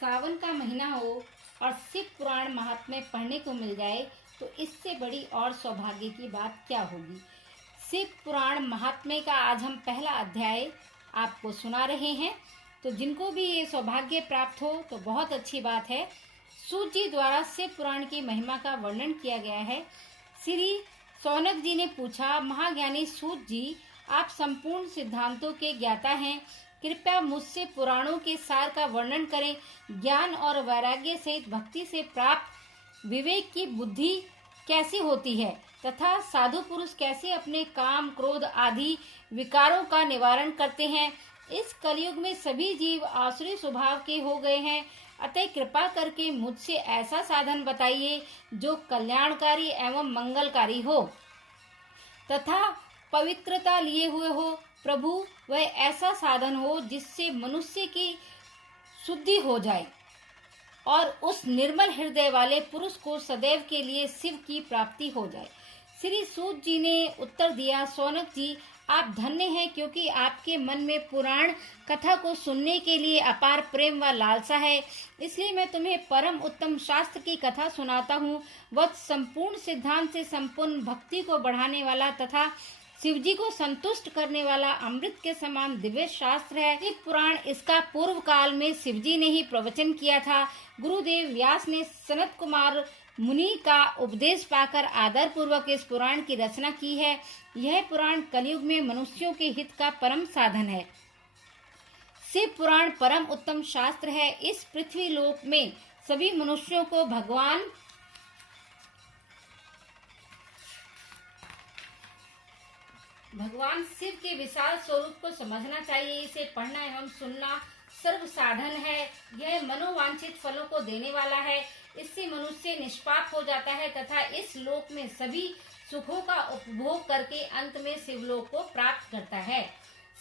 सावन का महीना हो और शिव पुराण महात्म्य पढ़ने को मिल जाए तो इससे बड़ी और सौभाग्य की बात क्या होगी। शिव पुराण महात्म्य का आज हम पहला अध्याय आपको सुना रहे हैं, तो जिनको भी ये सौभाग्य प्राप्त हो तो बहुत अच्छी बात है। सूत जी द्वारा शिव पुराण की महिमा का वर्णन किया गया है। श्री सौनक जी ने पूछा, महाज्ञानी सूत जी, आप संपूर्ण सिद्धांतों के ज्ञाता हैं, कृपया मुझसे पुराणों के सार का वर्णन करें। ज्ञान और वैराग्य सहित भक्ति से प्राप्त विवेक की बुद्धि कैसी होती है तथा साधु पुरुष कैसे अपने काम क्रोध आदि विकारों का निवारण करते हैं। इस कलयुग में सभी जीव आसुरी स्वभाव के हो गए हैं, अतः कृपा करके मुझसे ऐसा साधन बताइए जो कल्याणकारी एवं मंगलकारी हो तथा पवित्रता लिए हुए हो। प्रभु, वह ऐसा साधन हो जिससे मनुष्य की शुद्धि हो जाए और उस निर्मल हृदय वाले पुरुष को सदैव के लिए शिव की प्राप्ति हो जाए। श्री सूत जी ने उत्तर दिया, सौनक जी, आप धन्य हैं क्योंकि आपके मन में पुराण कथा को सुनने के लिए अपार प्रेम व लालसा है। इसलिए मैं तुम्हें परम उत्तम शास्त्र की कथा सुनाता हूँ। वह संपूर्ण सिद्धांत से संपूर्ण भक्ति को बढ़ाने वाला तथा शिवजी को संतुष्ट करने वाला अमृत के समान दिव्य शास्त्र है। शिव पुराण इसका पूर्व काल में शिवजी ने ही प्रवचन किया था। गुरुदेव व्यास ने सनत कुमार मुनि का उपदेश पाकर आदर पूर्वक इस पुराण की रचना की है। यह पुराण कलयुग में मनुष्यों के हित का परम साधन है। शिव पुराण परम उत्तम शास्त्र है। इस पृथ्वी लोक में सभी मनुष्यों को भगवान शिव के विशाल स्वरूप को समझना चाहिए। इसे पढ़ना एवं सुनना सर्व साधन है। यह मनोवांछित फलों को देने वाला है। इससे मनुष्य निष्पाप हो जाता है तथा इस लोक में सभी सुखों का उपभोग करके अंत में शिवलोक को प्राप्त करता है।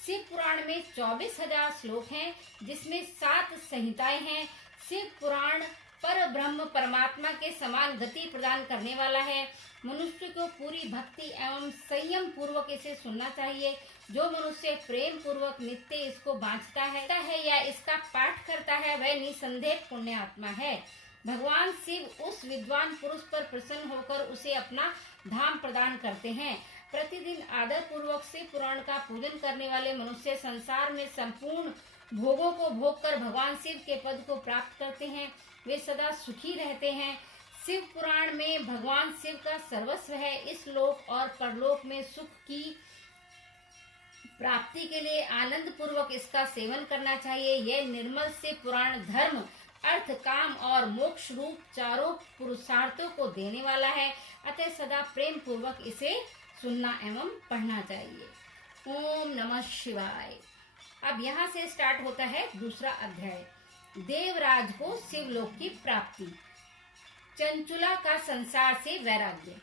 शिव पुराण में 24,000 श्लोक हैं, जिसमें 7 संहिताएं हैं। शिव पुराण पर ब्रह्म परमात्मा के समान गति प्रदान करने वाला है। मनुष्य को पूरी भक्ति एवं संयम पूर्वक इसे सुनना चाहिए। जो मनुष्य प्रेम पूर्वक नित्य इसको बांचता है या इसका पाठ करता है, वह निसंदेह पुण्य आत्मा है। भगवान शिव उस विद्वान पुरुष पर प्रसन्न होकर उसे अपना धाम प्रदान करते हैं। प्रतिदिन आदर पूर्वक शिव पुराण का पूजन करने वाले मनुष्य संसार में संपूर्ण भोगों को भोग कर भगवान शिव के पद को प्राप्त करते हैं। वे सदा सुखी रहते हैं। शिव पुराण में भगवान शिव का सर्वस्व है। इस लोक और परलोक में सुख की प्राप्ति के लिए आनंद पूर्वक इसका सेवन करना चाहिए। यह निर्मल शिव पुराण धर्म, अर्थ, काम और मोक्ष रूप चारों पुरुषार्थों को देने वाला है। अतः सदा प्रेम पूर्वक इसे सुनना एवं पढ़ना चाहिए। ओम नमः शिवाय। अब यहाँ से स्टार्ट होता है दूसरा अध्याय। देवराज को शिवलोक की प्राप्ति। चंचुला का संसार से वैराग्य।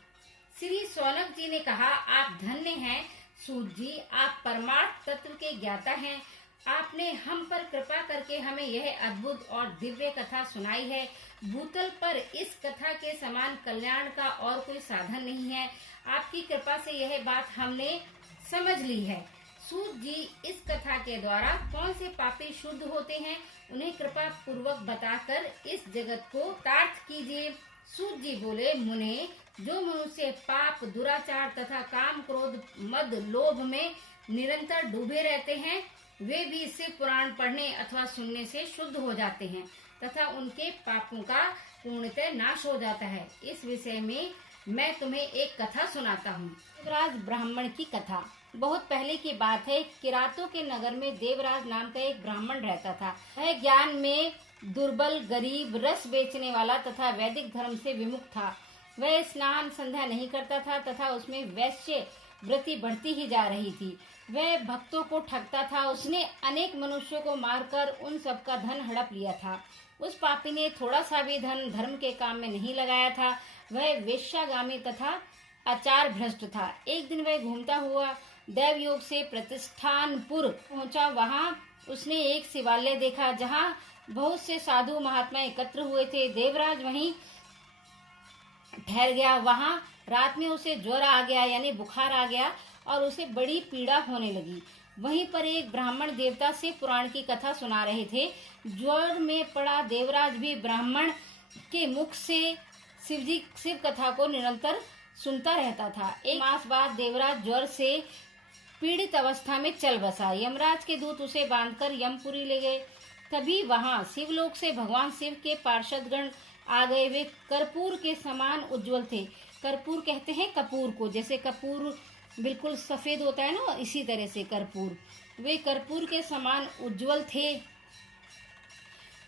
श्री सौनक जी ने कहा, आप धन्य हैं सूत जी, आप परमार्थ तत्व के ज्ञाता हैं। आपने हम पर कृपा करके हमें यह अद्भुत और दिव्य कथा सुनाई है। भूतल पर इस कथा के समान कल्याण का और कोई साधन नहीं है। आपकी कृपा से यह बात हमने समझ ली है। सूत जी, इस कथा के द्वारा कौन से पापी शुद्ध होते हैं, उन्हें कृपा पूर्वक बताकर इस जगत को तार्थ कीजिए। सूत जी बोले, मुने, जो मनुष्य पाप, दुराचार तथा काम, क्रोध, मद, लोभ में निरंतर डूबे रहते हैं, वे भी शिव पुराण पढ़ने अथवा सुनने से शुद्ध हो जाते हैं तथा उनके पापों का पूर्णतः नाश हो जाता है। इस विषय में मैं तुम्हें एक कथा सुनाता हूँ। देवराज ब्राह्मण की कथा। बहुत पहले की बात है। किरातों के नगर में देवराज नाम का एक ब्राह्मण रहता था। वह ज्ञान में दुर्बल, गरीब, रस बेचने वाला तथा वैदिक धर्म से विमुख था। वह स्नान संध्या नहीं करता था तथा उसमें वैश्य वृत्ति बढ़ती ही जा रही थी। वह भक्तों को ठगता था। उसने अनेक मनुष्यों को मारकर उन सबका धन हड़प लिया था। उस पापी ने थोड़ा सा भी धन धर्म के काम में नहीं लगाया था। वह वेश्यागामी तथा आचार भ्रष्ट था। एक दिन वह घूमता हुआ दैव योग से प्रतिष्ठानपुर पहुंचा। वहां उसने एक शिवालय देखा जहां बहुत से साधु महात्मा एकत्र हुए थे। देवराज वहीं ठहर गया। वहां रात में उसे ज्वर आ गया यानी बुखार आ गया और उसे बड़ी पीड़ा होने लगी। वहीं पर एक ब्राह्मण देवता से पुराण की कथा सुना रहे थे। ज्वर में पड़ा देवराज भी ब्राह्मण के मुख से शिव कथा को निरंतर सुनता रहता था। एक मास बाद देवराज ज्वर से पीड़ित अवस्था में चल बसा। यमराज के दूत उसे बांधकर यमपुरी ले गए। तभी वहां शिवलोक से भगवान शिव के पार्षदगण आ गए। वे कर्पूर के समान उज्जवल थे। कर्पूर कहते हैं कपूर को, जैसे कपूर बिल्कुल सफेद होता है ना, इसी तरह से कर्पूर। वे कर्पूर के समान उज्जवल थे।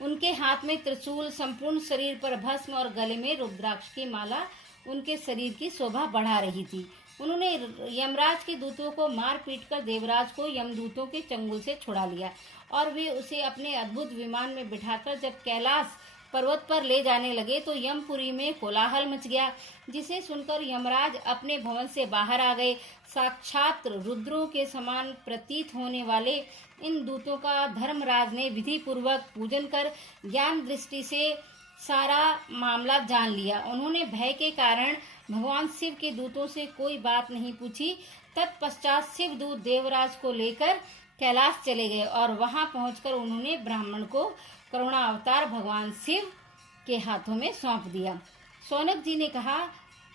उनके हाथ में त्रिशूल, संपूर्ण शरीर पर भस्म और गले में रुद्राक्ष की माला उनके शरीर की शोभा बढ़ा रही थी। उन्होंने यमराज के दूतों को मार पीट कर देवराज को यमदूतों के चंगुल से छुड़ा लिया और वे उसे अपने अद्भुत विमान में बिठाकर जब कैलाश पर्वत पर ले जाने लगे तो यमपुरी में कोलाहल मच गया, जिसे सुनकर यमराज अपने भवन से बाहर आ गए। साक्षात रुद्रों के समान प्रतीत होने वाले इन दूतों का धर्मराज ने विधि पूर्वक पूजन कर ज्ञान दृष्टि से सारा मामला जान लिया। उन्होंने भय के कारण भगवान शिव के दूतों से कोई बात नहीं पूछी। तत्पश्चात शिव दूत देवराज को लेकर कैलाश चले गए और वहां पहुंचकर उन्होंने ब्राह्मण को करुणा अवतार भगवान शिव के हाथों में सौंप दिया। शौनक जी ने कहा,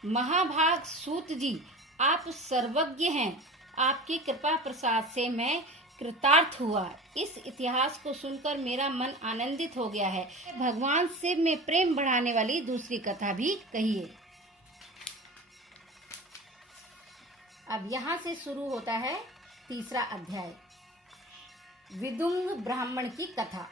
महाभाग सूत जी, आप सर्वज्ञ हैं। आपकी कृपा प्रसाद से मैं कृतार्थ हुआ। इस इतिहास को सुनकर मेरा मन आनंदित हो गया है। भगवान शिव में प्रेम बढ़ाने वाली दूसरी कथा भी कहिए। अब यहाँ से शुरू होता है तीसरा अध्याय, विदुंग ब्राह्मण की कथा।